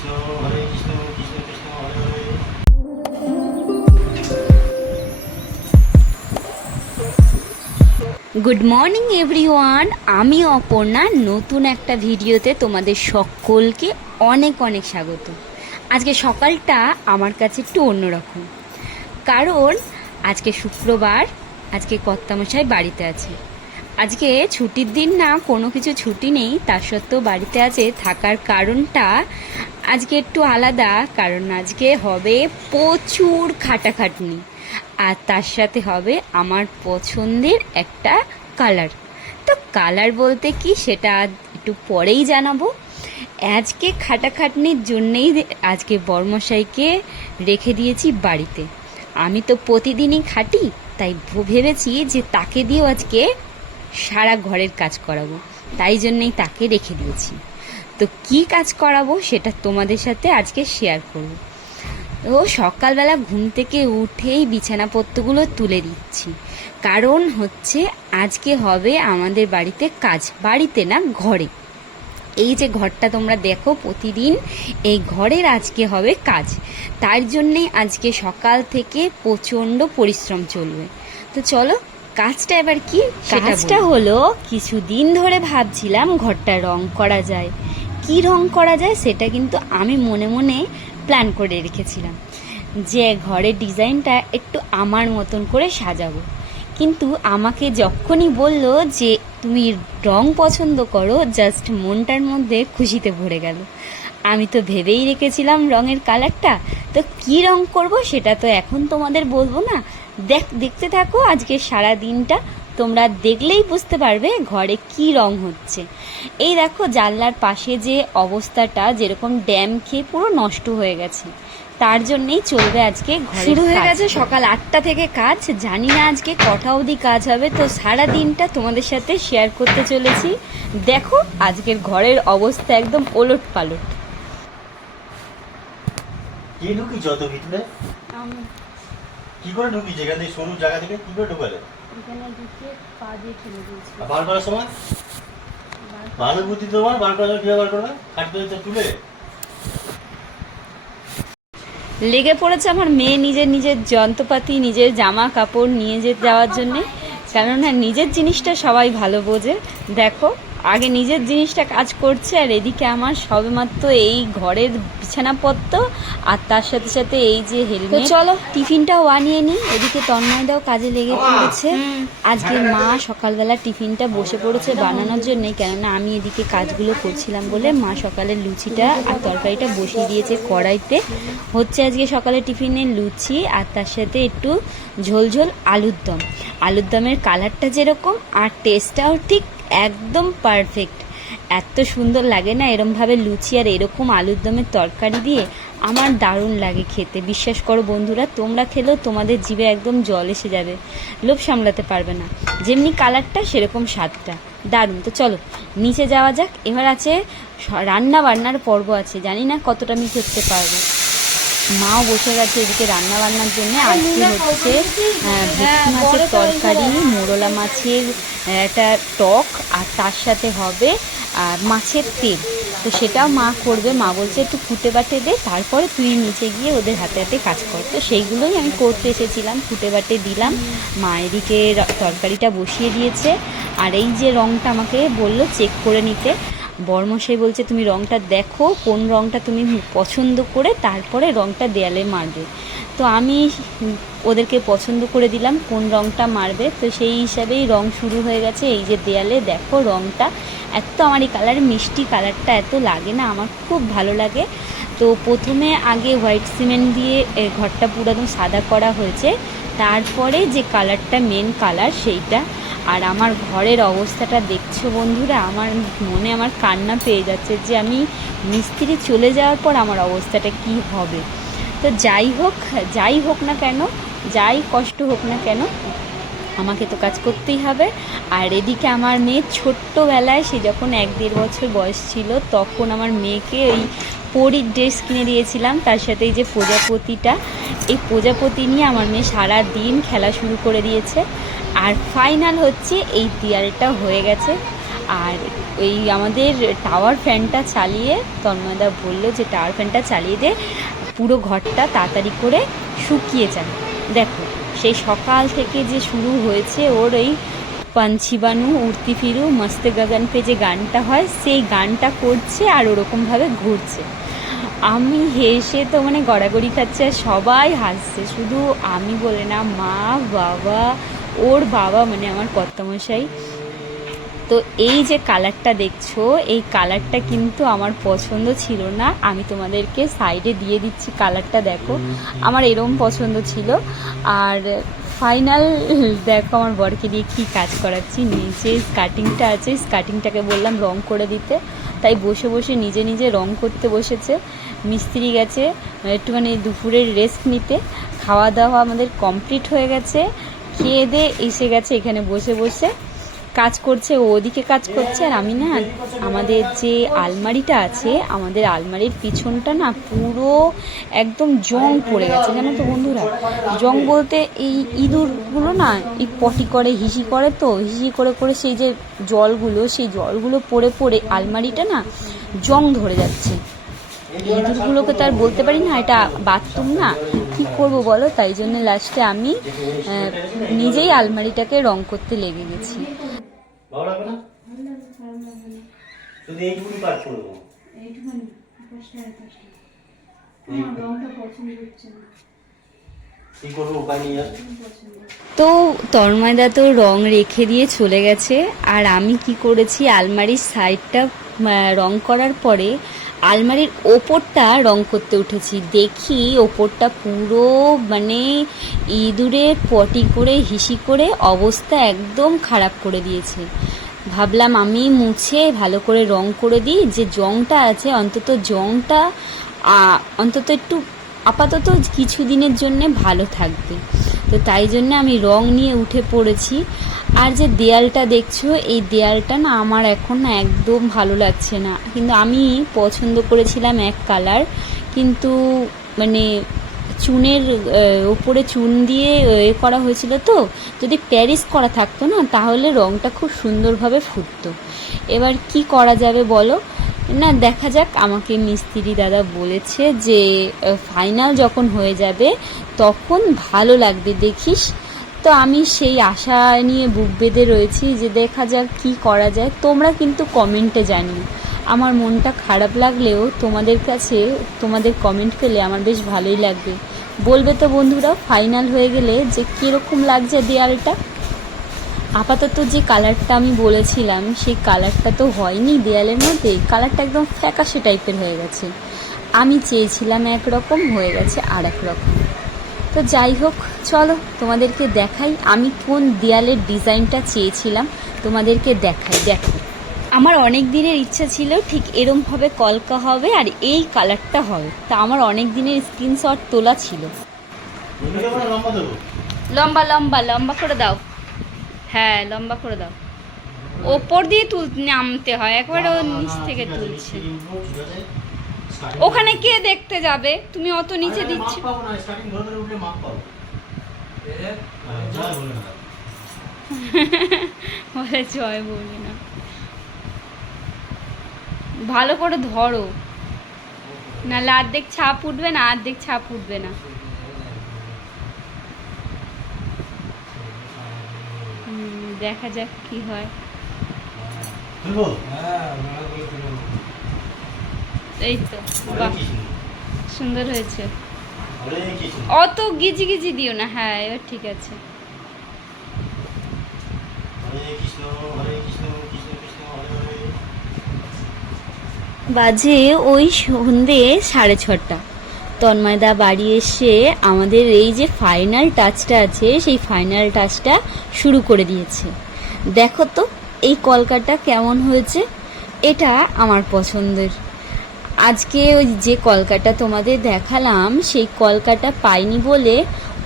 Good morning everyone আমি অপর্ণা। নতুন একটা ভিডিওতে তোমাদের সকলকে অনেক অনেক স্বাগত। আজকে সকালটা আমার কাছে একটু অন্যরকম। কারণ আজকে শুক্রবার, আজকে কর্তামশাই বাড়িতে আছে। আজকে ছুটির দিন না, কোনো কিছু ছুটি নেই। তার সত্ত্বেও বাড়িতে আছে থাকার কারণটা আজকে একটু আলাদা, কারণ আজকে হবে প্রচুর খাটাখাটনি। আর তার সাথে হবে আমার পছন্দের একটা কালার। তো কালার বলতে কি সেটা একটু পরেই জানাব। আজকে খাটাখাটনির জন্যেই আজকে বর্মশাইকে রেখে দিয়েছি বাড়িতে। আমি তো প্রতিদিনই খাটি, তাই ভেবেছি যে তাকে দিয়েও আজকে সারা ঘরের কাজ করাবো। তাই জন্যেই তাকে রেখে দিয়েছি। তো কি কাজ করাবো সেটা তোমাদের সাথে আজকে শেয়ার করব। ও সকালবেলা ঘুম থেকে উঠেই বিছানাপত্রগুলো তুলে দিচ্ছি। কারণ হচ্ছে আজকে হবে আমাদের বাড়িতে কাজ, বাড়িতে না ঘরে। এই যে ঘরটা তোমরা দেখো প্রতিদিন, এই ঘরের আজকে হবে কাজ। তার জন্যেই আজকে সকাল থেকে প্রচণ্ড পরিশ্রম চলবে। তো চলো কাজটা এবার কি? কাজটা হলো কিছুদিন ধরে ভাবছিলাম ঘরটা রং করা যায়। কি রং করা যায় সেটা কিন্তু আমি মনে মনে প্ল্যান করে রেখেছিলাম যে ঘরের ডিজাইনটা একটু আমার মতন করে সাজাবো। কিন্তু আমাকে যখনই বলল যে তুমি রং পছন্দ করো জাস্ট মনটার মধ্যে খুশিতে ভরে গেল। আমি তো ভেবেই রেখেছিলাম রঙের কালারটা তো কি রং করব সেটা তো এখন তোমাদের বলব না। দেখ দেখতে থাকো আজকে সারা দিনটা। তোমরা দেখলেই বুঝতে পারবে ঘরে কি রং হচ্ছে। এই দেখো জানলার পাশে যে অবস্থাটা যেরকম ড্যাম খেয়ে পুরো নষ্ট হয়ে গেছে। তার জন্যই চলবে আজকে শুরু হয়ে গেছে সকাল আটটা থেকে কাজ। জানি না আজকে কটা অবধি কাজ হবে তো সারা দিনটা তোমাদের সাথে শেয়ার করতে চলেছি। দেখো আজকের ঘরের অবস্থা একদম ওলট পালট কে ঢুকিছ ভিতরে? কি করে ঢুকিছ এখান থেকে সরু জায়গা থেকে কি করে ঢুকালে? বার করার সময়? ভালো বুদ্ধি তোমার বার করার সময় কীভাবে বার করবে? কাটতে হচ্ছে তুলে লেগে পড়েছে আমার মেয়ে নিজের নিজের যন্ত্রপাতি নিজের জামা কাপড় নিয়ে যে যাওয়ার জন্যে। কেননা নিজের জিনিসটা সবাই ভালো বোঝে। দেখো আগে নিজের জিনিসটা কাজ করছে আর এদিকে আমার সবেমাত্র এই ঘরের বিছানাপত্র আর তার সাথে সাথে এই যে হেলমেট। চলো টিফিনটাও বানিয়ে নিই এদিকে তন্ময়দাও কাজে লেগে পড়েছে। আজকে মা সকালবেলা টিফিনটা বসে পড়েছে বানানোর জন্য কেননা আমি এদিকে কাজগুলো করছিলাম বলে মা সকালে লুচিটা আর তরকারিটা বসিয়ে দিয়েছে কড়াইতে। হচ্ছে আজকে সকালে টিফিনে লুচি আর তার সাথে একটু ঝোল ঝোল আলুর দম আলুর দমের কালারটা যেরকম আর টেস্টটাও ঠিক একদম পারফেক্ট এত সুন্দর লাগে না এরমভাবে লুচি আর এরকম আলুর দমের তরকারি দিয়ে? আমার দারুণ লাগে খেতে। বিশ্বাস করো বন্ধুরা, তোমরা খেলেও তোমাদের জিভে একদম জল এসে যাবে। লোভ সামলাতে পারবে না। যেমনি কালারটা, সেরকম স্বাদটা। দারুণ। তো চলো, নিচে যাওয়া যাক। এবার আছে রান্না বান্নার পর্ব আছে। জানি না কতটা আমি করতে পারব। মাও বসে গেছে এদিকে রান্না বান্নার জন্য আজকে হচ্ছে? আহ, ভেটকি মাছের তরকারি মোরলা মাছের একটা টক আর তার সাথে হবে আর মাছের তেল। তো সেটাও মা করবে। মা বলছে একটু ফুটে বাটে দে তারপরে তুই নিচে গিয়ে ওদের হাতে হাতে কাজ কর। তো সেইগুলোই আমি করতে এসেছিলাম ফুটে বাটে দিলাম। মা এদিকে তরকারিটা বসিয়ে দিয়েছে। আর এই যে রঙটা আমাকে বলল চেক করে নিতে। বর্মশাই বলছে, তুমি রংটা দেখো, কোন রংটা তুমি পছন্দ করে, তারপরে রংটা দেয়ালে মারবে। তো আমি ওদেরকে পছন্দ করে দিলাম, কোন রংটা মারবে। তো সেই হিসাবেই রং শুরু হয়ে গেছে, এই যে দেয়ালে দেখো রংটা। এত আমার এই কালার, মিষ্টি কালারটা এত লাগে না, আমার খুব ভালো লাগে। তো প্রথমে আগে হোয়াইট সিমেন্ট দিয়ে ঘরটা পুরো একদম সাদা করা হয়েছে, তারপরে যে কালারটা মেন কালার সেইটা আর আমার ঘরের অবস্থাটা দেখছ বন্ধুরা, আমার মনে আমার কান্না পেয়ে যাচ্ছে যে আমি মিস্ত্রি চলে যাওয়ার পর আমার অবস্থাটা কি হবে। তো যাই হোক যাই হোক না কেন, যাই কষ্ট হোক না কেন, আমাকে তো কাজ করতেই হবে। আর এদিকে আমার মেয়ে ছোট্টবেলায়, সে যখন এক দেড় বছর বয়স ছিল, তখন আমার মেয়েকে ওই পরীর ড্রেস কিনে দিয়েছিলাম, তার সাথে এই যে প্রজাপতিটা, এই প্রজাপতি নিয়ে আমার মেয়ে সারা দিন খেলা শুরু করে দিয়েছে। আর ফাইনাল হচ্ছে এই দেয়ালটা হয়ে গেছে। আর এই আমাদের টাওয়ার ফ্যানটা চালিয়ে তন্ময়দা বলল যে টাওয়ার ফ্যানটা চালিয়ে দে, পুরো ঘরটা তাড়াতাড়ি করে শুকিয়ে যায় দেখো, সেই সকাল থেকে যে শুরু হয়েছে ওর এই পাঞ্ছিবানু উড়তি ফিরু মস্তে গগন পে যে গানটা হয়, সেই গানটা করছে আর ওরকমভাবে ঘুরছে। আমি হেসে তো মানে গড়াগড়ি খাচ্ছে সবাই হাসছে। শুধু আমি বলে না, মা, বাবা ওর বাবা মানে আমার কর্তামশাই। তো এই যে কালারটা দেখছ, এই কালারটা কিন্তু আমার পছন্দ ছিল না। আমি তোমাদেরকে সাইডে দিয়ে দিচ্ছি কালারটা, দেখো। আমার এরম পছন্দ ছিল। আর ফাইনাল, দেখো আমার বরকে দিয়ে কি কাজ করাচ্ছি। নিচে স্কার্টিংটা আছে স্কার্টিংটাকে বললাম রং করে দিতে। তাই বসে বসে নিজে নিজে রং করতে বসেছে। মিস্ত্রি গেছে একটুখানি দুপুরের রেস্ট নিতে। খাওয়া দাওয়া আমাদের কমপ্লিট হয়ে গেছে। খেয়ে দিয়ে এসে গেছে এখানে বসে বসে। কাজ করছে, ও ওদিকে কাজ করছে, আর আমি না, আমাদের যে আলমারিটা আছে, আমাদের আলমারির পিছনটা না পুরো একদম জং পড়ে গেছে, জানো তো বন্ধুরা? জং বলতে এই ইঁদুরগুলো না, এই পটি করে, হিসি করে তো, হিসি করে করে সেই যে জলগুলো, সেই জলগুলো পড়ে পড়ে আলমারিটা না জং ধরে যাচ্ছে। ইঁদুরগুলোকে তো আর বলতে পারি না, এটা বাথরুম না কি করব বলো? তাই জন্য লাস্টে আমি নিজেই আলমারিটাকে রং করতে লেগে গেছি। তো তন্ময়দা তো রং রেখে দিয়ে চলে গেছে আর আমি কি করেছি আলমারির সাইডটা রং করার পরে আলমারির ওপরটা রং করতে উঠেছি। দেখি ওপরটা পুরো মানে ইঁদুরে পটি করে, হিসি করে অবস্থা একদম খারাপ করে দিয়েছে। ভাবলাম আমি মুছে ভালো করে রং করে দিই। যে জংটা আছে, অন্তত জংটা অন্তত একটু আপাতত কিছু দিনের জন্য ভালো থাকবে। তো তাই জন্য আমি রং নিয়ে উঠে পড়েছি। আর যে দেয়ালটা দেখছ, এই দেয়ালটা না আমার এখন না একদম ভালো লাগছে না। কিন্তু আমি পছন্দ করেছিলাম এক কালার, কিন্তু মানে চুনের ওপরে চুন দিয়ে এ করা হয়েছিল তো। যদি প্যারিস করা থাকতো না, তাহলে রংটা খুব সুন্দরভাবে ফুটতো। এবার কি করা যাবে বলো? না, দেখা যাক, আমাকে মিস্ত্রি দাদা বলেছে যে ফাইনাল যখন হয়ে যাবে, তখন ভালো লাগবে, দেখিস। তো আমি সেই আশা নিয়ে বুক বেঁধে রয়েছি যে, দেখা যাক কি করা যায়। তোমরা কিন্তু কমেন্টে জানিও। আমার মনটা খারাপ লাগলেও তোমাদের কাছে, তোমাদের কমেন্ট পেলে আমার বেশ ভালোই লাগবে। বলবে তো বন্ধুরা ফাইনাল হয়ে গেলে যে কীরকম লাগছে দেয়ালটা? আপাতত যে কালারটা আমি বলেছিলাম সেই কালারটা তো হয়নি দেয়ালের মধ্যে। কালারটা একদম ফ্যাকাশে টাইপের হয়ে গেছে। আমি চেয়েছিলাম একরকম হয়ে গেছে আর এক রকম তো যাই হোক চলো তোমাদেরকে দেখাই। আমি কোন দেয়ালের ডিজাইনটা চেয়েছিলাম তোমাদেরকে দেখাই। দেখো। আমার অনেক দিনের ইচ্ছা ছিল ঠিক এরমভাবে কলকা হবে আর এই কালারটা হবে। তা আমার অনেক দিনের স্ক্রিনশট তোলা ছিল। লম্বা লম্বা লম্বা করে দাও। হ্যাঁ লম্বা করে দাও। ওপর দিয়ে তুল নামতে হয়। একবারে ও নিচ থেকে তুলছে। ওখানে কে দেখতে যাবে? তুমি অত নিচে দিচ্ছ না বলে জয় বলি না ভালো করে ধরো। নাহলে অর্ধেক ছাপ উঠবে না অর্ধেক ছাপ উঠবে না। দেখা যাক কি হয়। এই তো বাহ সুন্দর হয়েছে। অত গিজি গিজি দিও না হ্যাঁ এবার ঠিক আছে। হরে কৃষ্ণ হরে কৃষ্ণ কৃষ্ণ কৃষ্ণ হরে হরে। বাজে ওই সন্ধে সাড়ে ছটা। তন্ময়দা বাড়ি এসে আমাদের এই যে ফাইনাল টাচটা আছে, সেই ফাইনাল টাচটা শুরু করে দিয়েছে। দেখো তো, এই কলকাটা কেমন হয়েছে? এটা আমার পছন্দের। আজকে ওই যে কলকাটা তোমাদের দেখালাম, সেই কলকাটা পাইনি বলে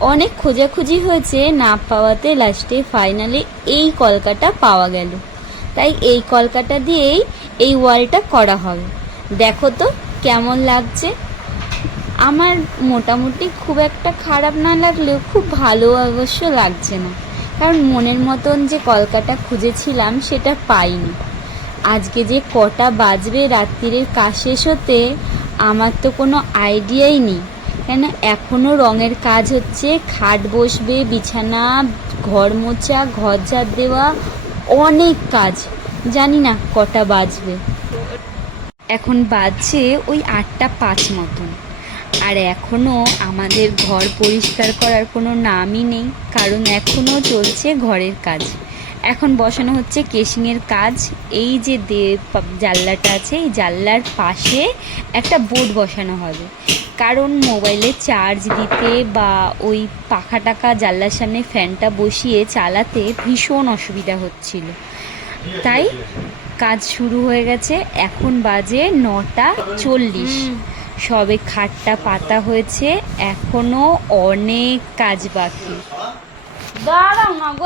অনেক খোঁজাখুঁজি হয়েছে, না পাওয়াতে লাস্টে ফাইনালি এই কলকাটা পাওয়া গেল। তাই এই কলকাটা দিয়েই এই ওয়ালটা করা হবে। দেখো তো, কেমন লাগছে? আমার মোটামুটি খুব একটা খারাপ না লাগলেও খুব ভালো অবশ্য লাগছে না। কারণ মনের মতন যে কলকাটা খুঁজেছিলাম সেটা পাইনি। আজকে যে কটা বাজবে রাত্রিরের কাজ শেষ হতে আমার তো কোনো আইডিয়াই নেই। কেন এখনও রঙের কাজ হচ্ছে, খাট বসবে, বিছানা, ঘর মোছা, ঘর ঝাড় দেওয়া, অনেক কাজ। জানি না কটা বাজবে। এখন বাজছে ওই আটটা পাঁচ মতন। আর এখনও আমাদের ঘর পরিষ্কার করার কোনো নামই নেই, কারণ এখনও চলছে ঘরের কাজ। এখন বসানো হচ্ছে কেশিংয়ের কাজ, এই যে দে, জানলাটা আছে, এই জানলার পাশে একটা বোর্ড বসানো হবে। কারণ মোবাইলে চার্জ দিতে বা ওই পাখা টাকা জানলার সামনে ফ্যানটা বসিয়ে চালাতে ভীষণ অসুবিধা হচ্ছিল। তাই কাজ শুরু হয়ে গেছে, এখন বাজে নটা চল্লিশ। সবে খাটটা পাতা হয়েছে এখনও অনেক কাজ বাকি। দাঁড়াও না গো